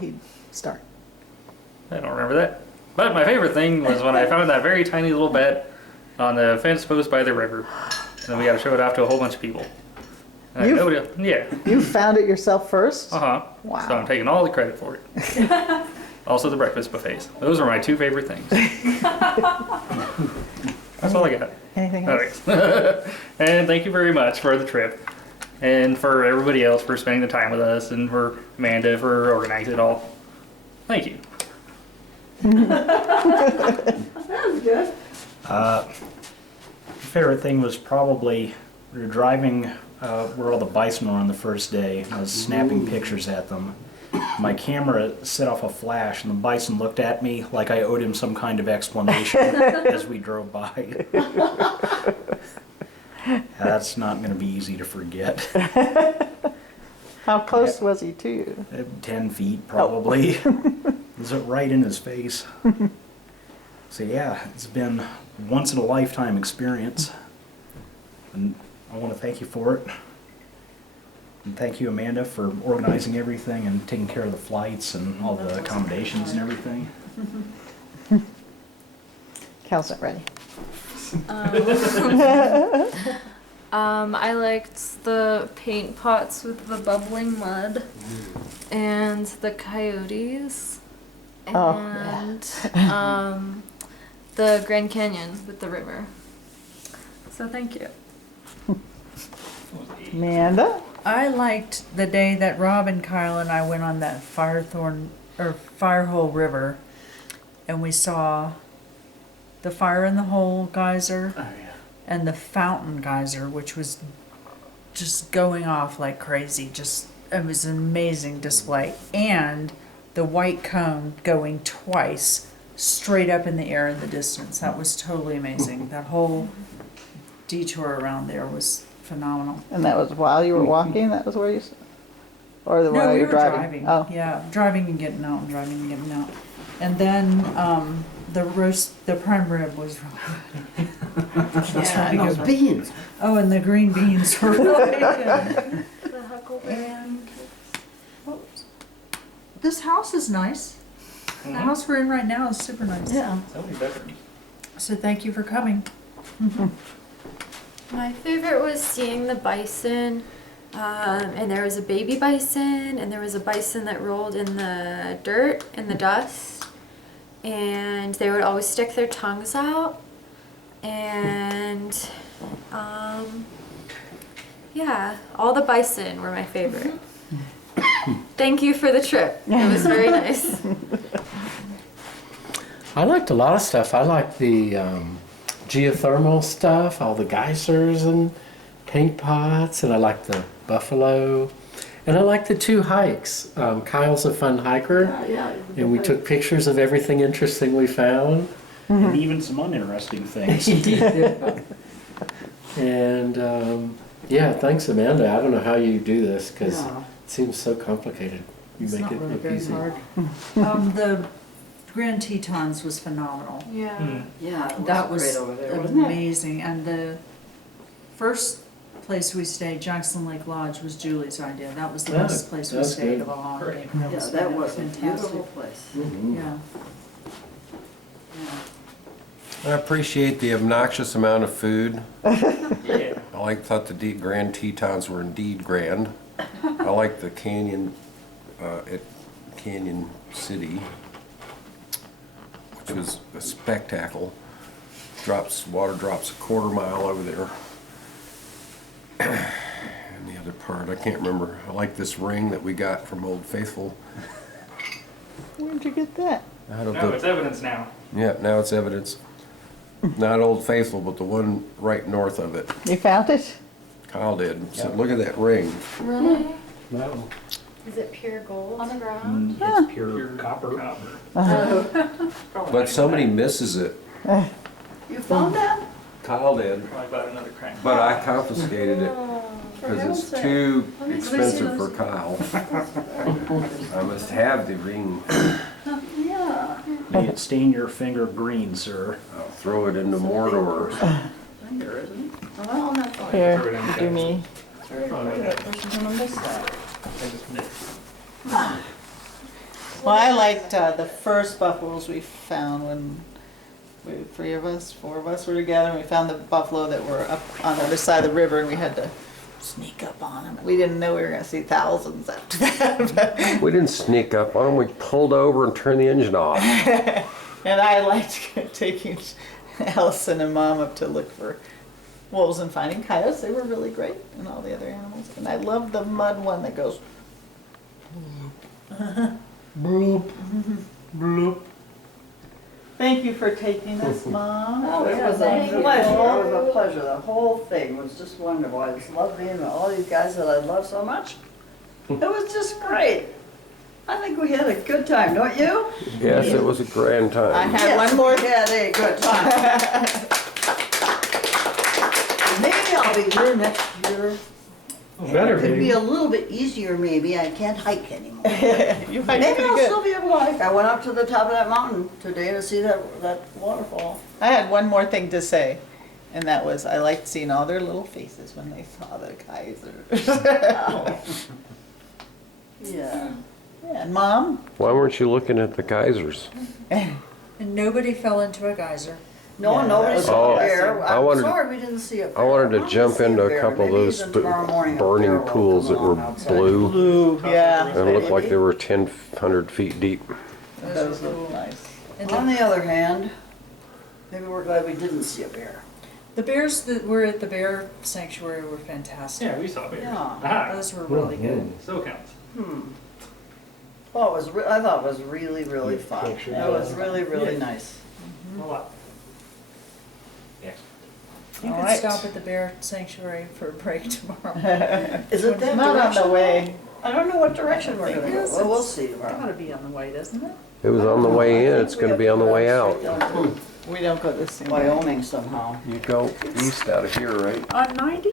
he'd start. I don't remember that. But my favorite thing was when I found that very tiny little bed on the fence post by the river. And then we got to show it off to a whole bunch of people. And nobody, yeah. You found it yourself first? Uh-huh. Wow. So I'm taking all the credit for it. Also the breakfast buffets. Those are my two favorite things. That's all I got. Anything else? Okay. And thank you very much for the trip. And for everybody else for spending the time with us. And for Amanda for organizing it all. Thank you. That was good. Favorite thing was probably we were driving where all the bison were on the first day. I was snapping pictures at them. My camera set off a flash, and the bison looked at me like I owed him some kind of explanation as we drove by. That's not going to be easy to forget. How close was he to you? 10 feet, probably. Was it right in his face? So yeah, it's been once in a lifetime experience, and I want to thank you for it. And thank you, Amanda, for organizing everything and taking care of the flights and all the accommodations and everything. Cal's not ready. I liked the paint pots with the bubbling mud and the coyotes and the Grand Canyon with the river. So thank you. Amanda? I liked the day that Rob and Kyle and I went on that Firehole River, and we saw the Fire in the Hole geyser and the Fountain geyser, which was just going off like crazy. It was an amazing display, and the white cone going twice straight up in the air in the distance. That was totally amazing. That whole detour around there was phenomenal. And that was while you were walking? That was where you... Or the No, while we you were were driving. Oh. Yeah, driving and getting out and driving and getting out. And then the prime rib was really That's right, those beans. Oh, and the green beans were really good. The huckleberry. And this house is nice. The house we're in right now is super nice. Yeah. So many better. So thank you for coming. My favorite was seeing the bison, and there was a baby bison, and there was a bison that rolled in the dirt and the dust, and they would always stick their tongues out, and yeah, all the bison were my favorite. Thank you for the trip. It was very nice. I liked a lot of stuff. I liked the geothermal stuff, all the geysers and paint pots, and I liked the buffalo. And I liked the two hikes. Kyle's a fun hiker, and we took pictures of everything interesting we found. And even some uninteresting things. Yeah. And yeah, thanks, Amanda. I don't know how you do this because it seems so complicated. You It's make not it really look very easy. hard. The Grand Tetons was phenomenal. Yeah. Yeah, it That was was great over there, wasn't it? amazing. And the first place we stayed, Jackson Lake Lodge, was Julie's idea. That was the Yeah, best place we that's stayed good. of all. Great. Yeah, that was a fantastic. beautiful place. Mhm. Yeah. Yeah. I appreciate the obnoxious amount of food. Yeah. I thought the Grand Tetons were indeed grand. I like the canyon at Canyon City, which was a spectacle. Water drops a quarter mile over there. And the other part, I can't remember. I like this ring that we got from Old Faithful. Where'd you get that? Out of No, the, it's evidence now. yeah, now it's evidence. Not Old Faithful, but the one right north of it. You found it? Kyle did. So look at that ring. Really? No. Is it pure gold on the ground? It's pure copper. But somebody misses it. You found that? Kyle did. I bought another crank. But I confiscated it For because heaven's it's sake. too Let me see expensive for those. Kyle. I must have the ring. Yeah. May it stain your finger green, sir. I'll throw it into Mordor. Here, isn't it? Well, that's fine. Here, Throw it in the do me. Very good. That person's gonna miss that. I just missed. Well, I liked the first buffaloes we found when four of us were together, and we found the buffalo that were up on the other side of the river, and we had to sneak up on them. We didn't know we were going to see thousands after that. We didn't sneak up on them. We pulled over and turned the engine off. And I liked taking Allison and Mom up to look for wolves and finding coyotes. They were really great, and all the other animals. And I loved the mud one that goes bloop, bloop. Thank you for taking us, Mom. Oh, it was a Thank you. pleasure, it was a pleasure. The whole thing was just wonderful. I just loved being with all these guys that I love so much. It was just great. I think we had a good time, don't you? Yes, it was a grand I time. had one more. We had a good time. Maybe I'll be here next year. Better It could be be. a little bit easier maybe. I can't hike anymore. You hiked Maybe pretty I'll good. still be able to hike. I went up to the top of that mountain today to see that waterfall. I had one more thing to say, and that was I liked seeing all their little faces when they saw the geysers. Yeah. And Mom? Why weren't you looking at the geysers? And nobody fell into a geyser. No, Yeah, nobody that was saw a awesome. bear. I I'm wanted- sorry we didn't see a bear. I wanted to wanted jump see into a bear. couple of Maybe those even tomorrow morning a bear burning will pools come that were along outside. blue Blue, yeah. and looked like they were 100 feet deep. Those look nice. And On the, the other hand, maybe we're glad we didn't see a bear. the bears that were at the bear sanctuary were fantastic. Yeah, we saw bears. Yeah. Ah, Those were really good. so counts. Well, I thought it was really, really fun. It was really, really nice. A lot. Yeah. You All could right. stop at the bear sanctuary for a break tomorrow. Is it that Not on direction? the way. I don't know what direction we're gonna go. Yes, Well, we'll it's see tomorrow. gotta be on the way, doesn't it? It was on the way in, it's gonna be on the way out. We don't go the same way. Wyoming somehow. You go east out of here, right? On 90?